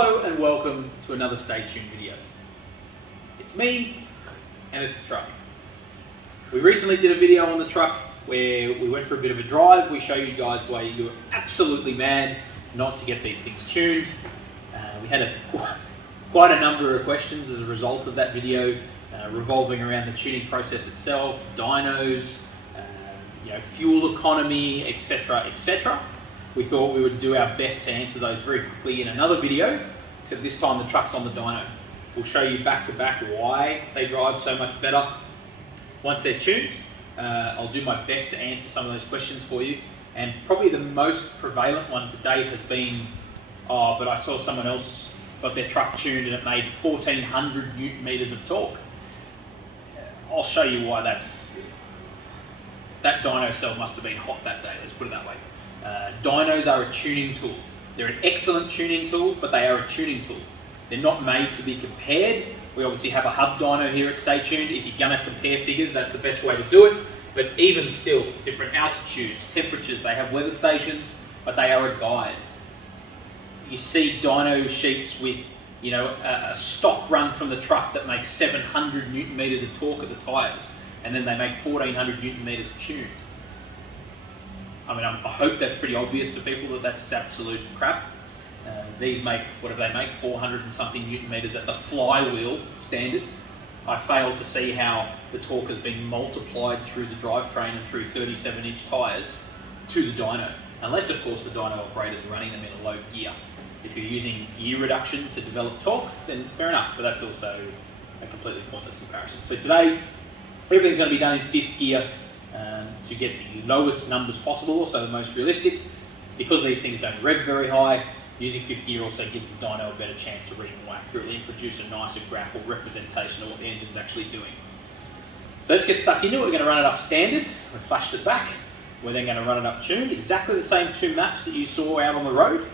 Hello and welcome to another Stay Tuned video. It's me and it's the truck. We recently did a video on the truck where we went for a bit of a drive. We show you guys why you're absolutely mad not to get these things tuned. We had quite a number of questions as a result of that video, revolving around the tuning process itself, dynos, fuel economy, etc., etc. We thought we would do our best to answer those very quickly in another video, except this time the truck's on the dyno. We'll show you back to back why they drive so much better once they're tuned. I'll do my best to answer some of those questions for you, and probably the most prevalent one to date has been, but I saw someone else got their truck tuned and it made 1400 Newton meters of torque. I'll show you why that dyno cell must have been hot that day, let's put it that way. Dynos are a tuning tool. They're an excellent tuning tool, but they are a tuning tool. They're not made to be compared. We obviously have a hub dyno here at Stay Tuned. If you're going to compare figures, that's the best way to do it. But even still, different altitudes, temperatures, they have weather stations, but they are a guide. You see dyno sheets with a stock run from the truck that makes 700 Newton meters of torque at the tyres, and then they make 1400 Newton meters tuned. I mean, I hope that's pretty obvious to people that that's absolute crap. These make, what do they make, 400 and something Newton meters at the flywheel standard. I fail to see how the torque has been multiplied through the drivetrain and through 37-inch tyres to the dyno. Unless, of course, the dyno operators are running them in a low gear. If you're using gear reduction to develop torque, then fair enough, but that's also a completely pointless comparison. So today, everything's going to be done in fifth gear, to get the lowest numbers possible, also the most realistic. Because these things don't rev very high, using fifth gear also gives the dyno a better chance to read more accurately and produce a nicer graph or representation of what the engine's actually doing. So let's get stuck into it. We're going to run it up standard. We've flashed it back. We're then going to run it up tuned, exactly the same two maps that you saw out on the road.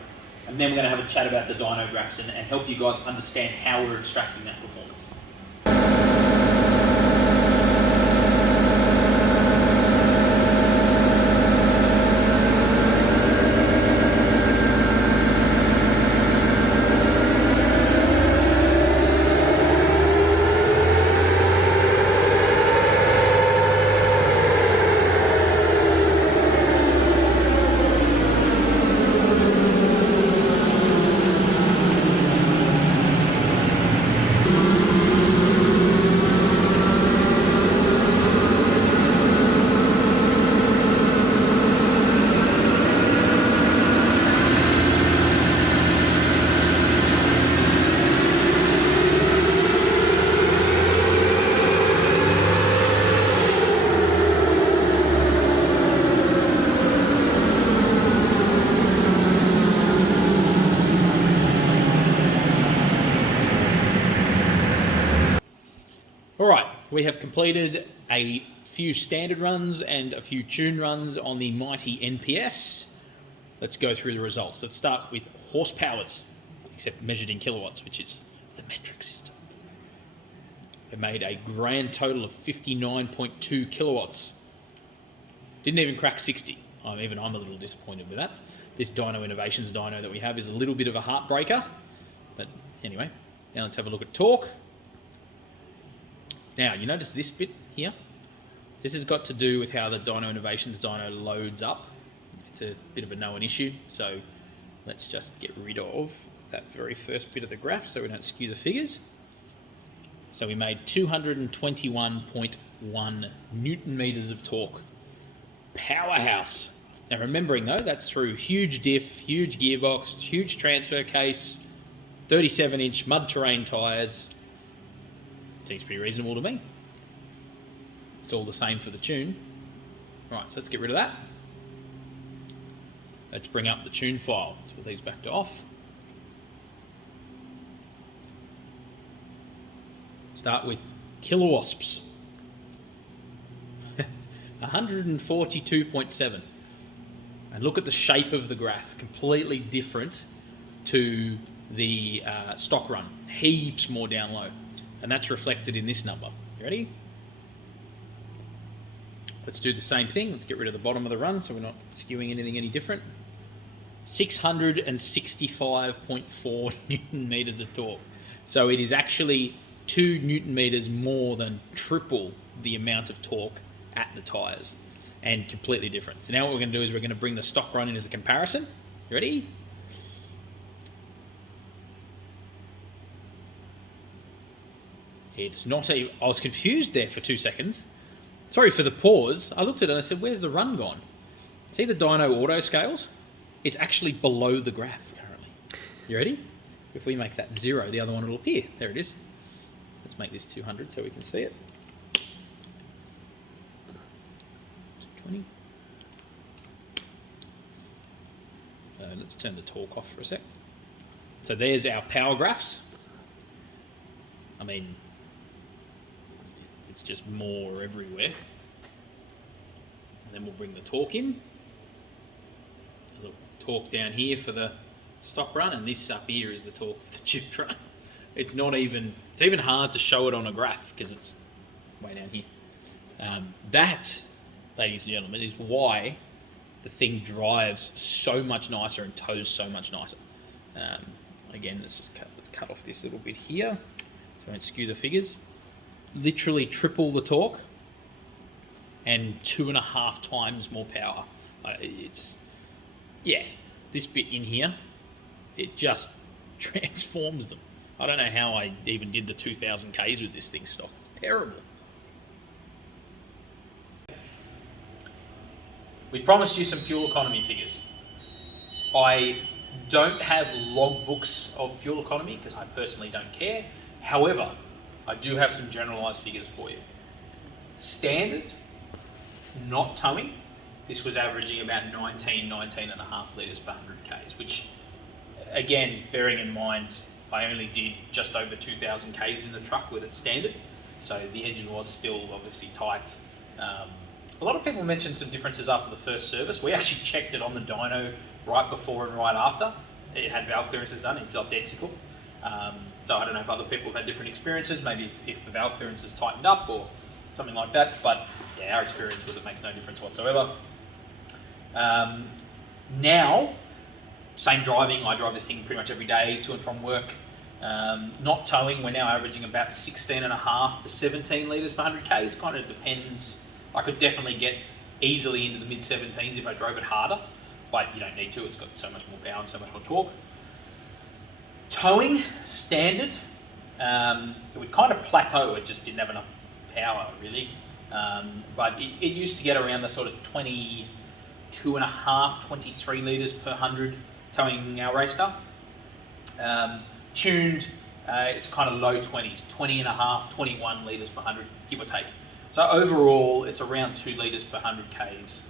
And then we're going to have a chat about the dyno graphs and help you guys understand how we're extracting that performance. Alright, we have completed a few standard runs and a few tune runs on the mighty NPS. Let's go through the results. Let's start with horsepowers, except measured in kilowatts, which is the metric system. It made a grand total of 59.2 kilowatts. Didn't even crack 60. I'm a little disappointed with that. This Dyno Innovations dyno that we have is a little bit of a heartbreaker. But anyway, now let's have a look at torque. Now, you notice this bit here? This has got to do with how the Dyno Innovations dyno loads up. It's a bit of a known issue, so let's just get rid of that very first bit of the graph so we don't skew the figures. So we made 221.1 Newton meters of torque. Powerhouse. Now remembering though, that's through huge diff, huge gearbox, huge transfer case, 37-inch mud terrain tyres. Seems pretty reasonable to me. It's all the same for the tune. Alright, so let's get rid of that. Let's bring up the tune file. Let's put these back to off. Start with kilowasps. 142.7. And look at the shape of the graph. Completely different to the stock run. Heaps more down low. And that's reflected in this number. You ready? Let's do the same thing. Let's get rid of the bottom of the run so we're not skewing anything any different. 665.4 Newton meters of torque. So it is actually 2 Newton meters more than triple the amount of torque at the tyres, and completely different. So now what we're going to do is we're going to bring the stock run in as a comparison. You ready? It's not a... I was confused there for 2 seconds. Sorry for the pause. I looked at it and I said, where's the run gone? See the dyno auto scales? It's actually below the graph currently. You ready? If we make that 0, the other one will appear. There it is. Let's make this 200 so we can see it. 20. Let's turn the torque off for a sec. So there's our power graphs. I mean, it's just more everywhere. And then we'll bring the torque in. A little torque down here for the stock run, and this up here is the torque for the tube run. It's even hard to show it on a graph because it's way down here. That, ladies and gentlemen, is why the thing drives so much nicer and tows so much nicer. Again, let's cut off this little bit here so I won't skew the figures. Literally triple the torque and 2.5 times more power. This bit in here, it just transforms them. I don't know how I even did the 2,000 Ks with this thing stock. Terrible. We promised you some fuel economy figures. I don't have logbooks of fuel economy because I personally don't care. However, I do have some generalized figures for you. Standard, not towing, this was averaging about 19.5 litres per 100 Ks, which, again, bearing in mind, I only did just over 2,000 Ks in the truck with its standard, so the engine was still obviously tight. A lot of people mentioned some differences after the first service. We actually checked it on the dyno right before and right after. It had valve clearances done, it's identical. So I don't know if other people have had different experiences, maybe if the valve clearances tightened up or something like that, but yeah, our experience was it makes no difference whatsoever. Now, same driving, I drive this thing pretty much every day to and from work. Not towing, we're now averaging about 16.5 to 17 litres per 100 Ks, kind of depends. I could definitely get easily into the mid-17s if I drove it harder, but you don't need to, it's got so much more power and so much more torque. Towing, standard, it would kind of plateau, it just didn't have enough power really, but it used to get around the sort of 22.5, 23 litres per 100 towing our race car. Tuned, it's kind of low 20s, 20.5, 21 litres per 100, give or take. So overall, it's around 2 litres per 100 Ks,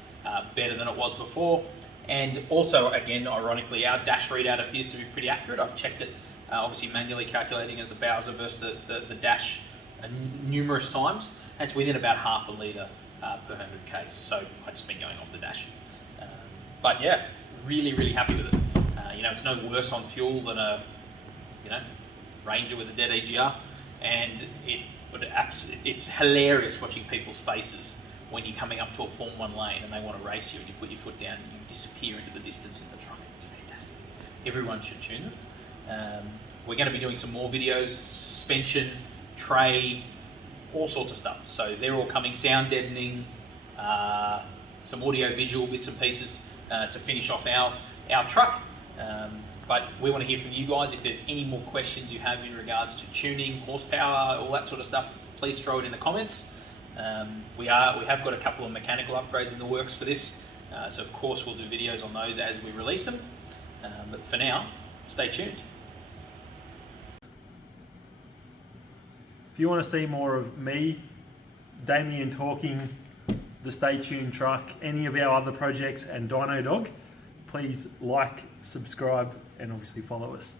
better than it was before. And also, again, ironically, our dash readout appears to be pretty accurate. I've checked it, obviously manually calculating at the Bowser versus the dash numerous times. And it's within about half a litre per 100 Ks. So I've just been going off the dash. But yeah, really, really happy with it. It's no worse on fuel than a, Ranger with a dead EGR. And it's hilarious watching people's faces when you're coming up to a Form 1 lane and they want to race you and you put your foot down and you disappear into the distance in the truck. It's fantastic. Everyone should tune them. We're going to be doing some more videos, suspension, tray, all sorts of stuff. So they're all coming, sound deadening, some audio visual bits and pieces to finish off our truck. But we want to hear from you guys. If there's any more questions you have in regards to tuning, horsepower, all that sort of stuff, please throw it in the comments. We have got a couple of mechanical upgrades in the works for this, so of course we'll do videos on those as we release them. But for now, stay tuned. If you want to see more of me, Damien talking, the Stay Tuned truck, any of our other projects and Dyno Dog, please like, subscribe, and obviously follow us.